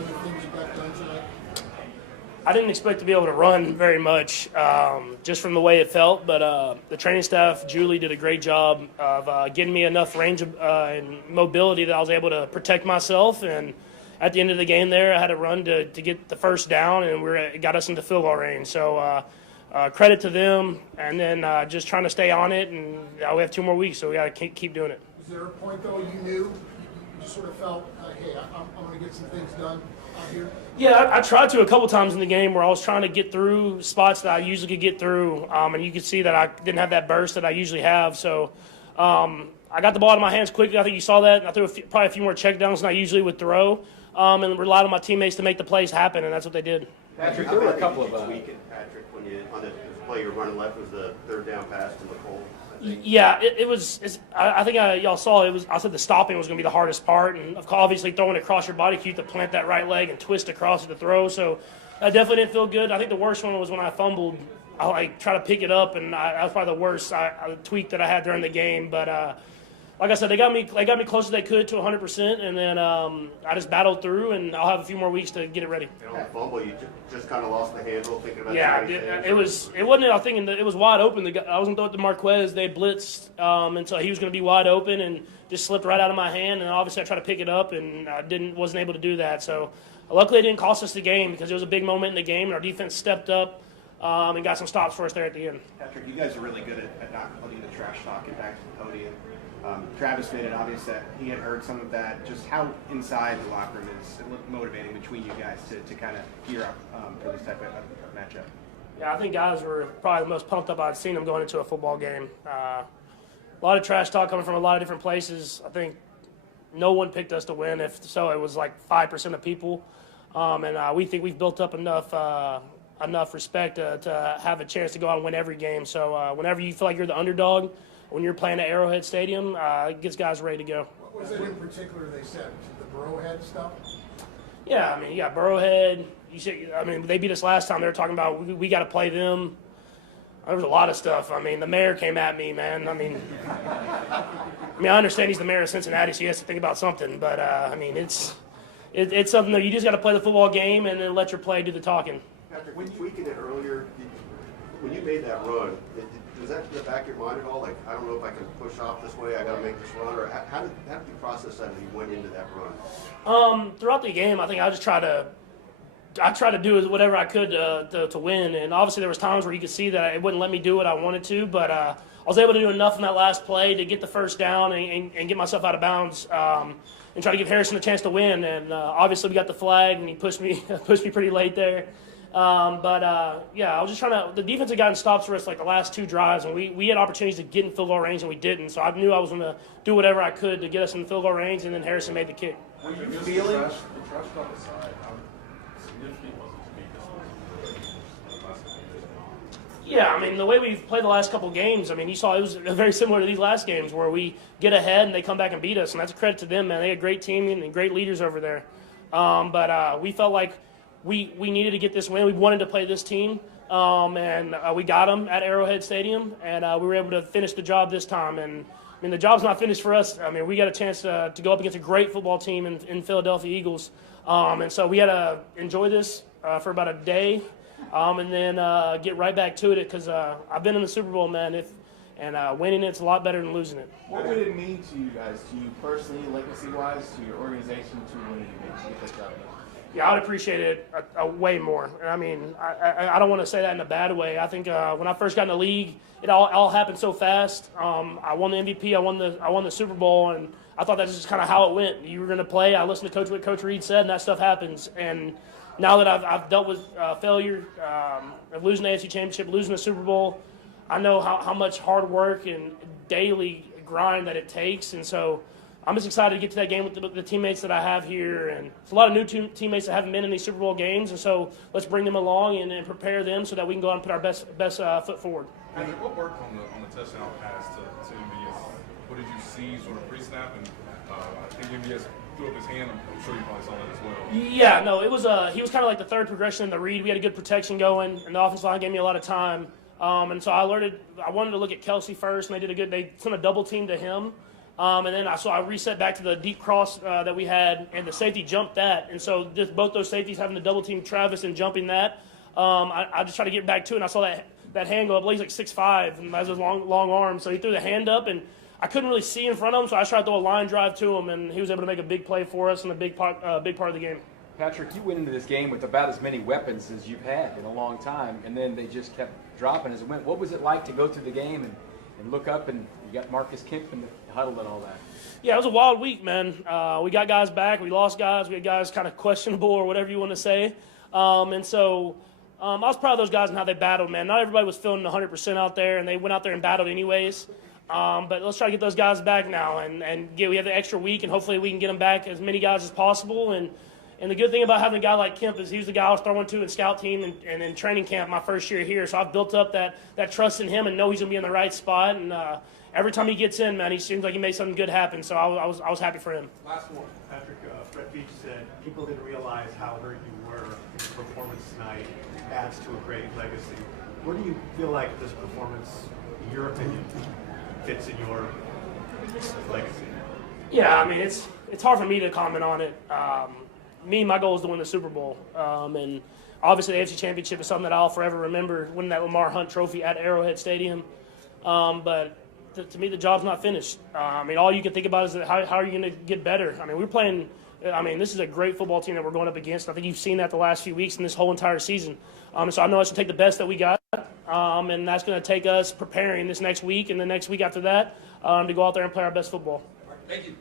on the things you got done tonight? I didn't expect to be able to run very much, just from the way it felt. But the training staff, Julie, did a great job of getting me enough range and mobility that I was able to protect myself. And at the end of the game there, I had to run to get the first down, and it got us into field goal range. So credit to them, and then just trying to stay on it. And we have 2 more weeks, so we got to keep doing it. Is there a point, though, you knew, you just sort of felt, hey, I'm going to get some things done out here? Yeah, I tried to a couple times in the game where I was trying to get through spots that I usually could get through, and you could see that I didn't have that burst that I usually have. So I got the ball in my hands quickly. I think you saw that. I threw probably a few more checkdowns than I usually would throw, and relied on my teammates to make the plays happen, and that's what they did. Patrick, there were a couple of tweak it, Patrick, when you on the play you're running left was the third down pass to McCole. Yeah, it was. I think y'all saw it was. I said the stopping was going to be the hardest part, and obviously throwing it across your body, you have to plant that right leg and twist across it to throw. So I definitely didn't feel good. I think the worst one was when I fumbled. I tried to pick it up, and that was probably the worst tweak that I had during the game. But like I said, they got me close as they could to 100%, and then I just battled through, and I'll have a few more weeks to get it ready. And on the fumble, you just kind of lost the handle thinking about it wasn't. I think it was wide open. I was gonna throw it to Marquez. They blitzed, and so he was gonna be wide open, and just slipped right out of my hand. And obviously, I tried to pick it up, and wasn't able to do that. So luckily, it didn't cost us the game because it was a big moment in the game, and our defense stepped up and got some stops for us there at the end. Patrick, you guys are really good at not letting the trash talk get back to the podium. Travis made it obvious that he had heard some of that. Just how inside the locker room is it motivating between you guys to kind of gear up for this type of matchup? Yeah, I think guys were probably the most pumped up I'd seen them going into a football game. A lot of trash talk coming from a lot of different places. I think no one picked us to win. If so, it was like 5% of people. And we think we've built up enough respect to have a chance to go out and win every game. So whenever you feel like you're the underdog, when you're playing at Arrowhead Stadium, it gets guys ready to go. What was it in particular they said? Was it the Burrowhead stuff? Yeah, I mean, you got Burrowhead. They beat us last time. They were talking about we got to play them. There was a lot of stuff. I mean, the mayor came at me, man. I understand he's the mayor of Cincinnati, so he has to think about something. But, it's something that you just got to play the football game and then let your play do the talking. Patrick, when tweaking it earlier, when you made that run, was that in the back of your mind at all? Like, I don't know if I can push off this way, I got to make this run? Or how did you process that as you went into that run? Throughout the game, I think I tried to do whatever I could to win. And obviously there was times where you could see that it wouldn't let me do what I wanted to. But I was able to do enough in that last play to get the first down and get myself out of bounds and try to give Harrison a chance to win. And obviously we got the flag, and he pushed me pretty late there. I was just trying to – the defense had gotten stops for us like the last 2 drives, and we had opportunities to get in field goal range, and we didn't. So I knew I was going to do whatever I could to get us in the field goal range, and then Harrison made the kick. Were you feeling the trash talk aside? How significant was it to beat this last couple games? Yeah, I mean, the way we've played the last couple games, I mean, you saw it was very similar to these last games where we get ahead and they come back and beat us, and that's a credit to them, man. They had a great team and great leaders over there. We felt like we needed to get this win. We wanted to play this team, and we got them at Arrowhead Stadium, and we were able to finish the job this time. And I mean, the job's not finished for us. I mean, we got a chance to go up against a great football team in Philadelphia Eagles, and so we had to enjoy this for about a day, and then get right back to it because I've been in the Super Bowl, man. Winning it's a lot better than losing it. What would it mean to you guys, to you personally, legacy-wise, to your organization, to win to get that job done? Yeah, I would appreciate it way more. I mean, I don't want to say that in a bad way. I think when I first got in the league, it all happened so fast. I won the MVP, I won the Super Bowl, and I thought that's just kind of how it went. You were going to play. I listened to what Coach Reed said, and that stuff happens. And now that I've dealt with failure, of losing the AFC Championship, losing the Super Bowl, I know how much hard work and daily grind that it takes, and so I'm just excited to get to that game with the teammates that I have here. And it's a lot of new teammates that haven't been in these Super Bowl games, and so let's bring them along and prepare them so that we can go out and put our best foot forward. Patrick, what worked on the touchdown pass to MVS? What did you see sort of pre-snap? And I think MVS threw up his hand. I'm sure you probably saw that as well. Yeah, no, it was he was kind of like the third progression in the read. We had a good protection going, and the offensive line gave me a lot of time. And so I wanted to look at Kelsey first, and they sent a double team to him. And then I reset back to the deep cross that we had, and the safety jumped that. And so just both those safeties having to double team Travis and jumping that, I just tried to get back to it, and I saw that hand go up. He's like 6'5", and has those long arms. So he threw the hand up, and I couldn't really see in front of him, so I tried to throw a line drive to him, and he was able to make a big play for us and a big part of the game. Patrick, you went into this game with about as many weapons as you've had in a long time, and then they just kept dropping as it went. What was it like to go through the game and look up, and you got Marcus Kemp in the huddle and all that? Yeah, it was a wild week, man. We got guys back. We lost guys. We had guys kind of questionable or whatever you want to say. And so I was proud of those guys and how they battled, man. Not everybody was feeling 100% out there, and they went out there and battled anyways. But let's try to get those guys back now. We have the extra week, and hopefully we can get them back, as many guys as possible. And the good thing about having a guy like Kemp is he was the guy I was throwing to in scout team and in training camp my first year here. So I've built up that trust in him and know he's going to be in the right spot. And every time he gets in, man, he seems like he made something good happen. So I was happy for him. Last one, Patrick. Brett Beach said people didn't realize how hurt you were. Your performance tonight adds to a great legacy. Where do you feel like this performance, in your opinion, fits in your legacy? Yeah, I mean, it's hard for me to comment on it. My goal is to win the Super Bowl. And obviously the AFC Championship is something that I'll forever remember, winning that Lamar Hunt trophy at Arrowhead Stadium. But to me, the job's not finished. I mean, all you can think about is how are you going to get better? I mean, this is a great football team that we're going up against. I think you've seen that the last few weeks and this whole entire season. So I know I should take the best that we got. And that's going to take us preparing this next week and the next week after that to go out there and play our best football. Thank you.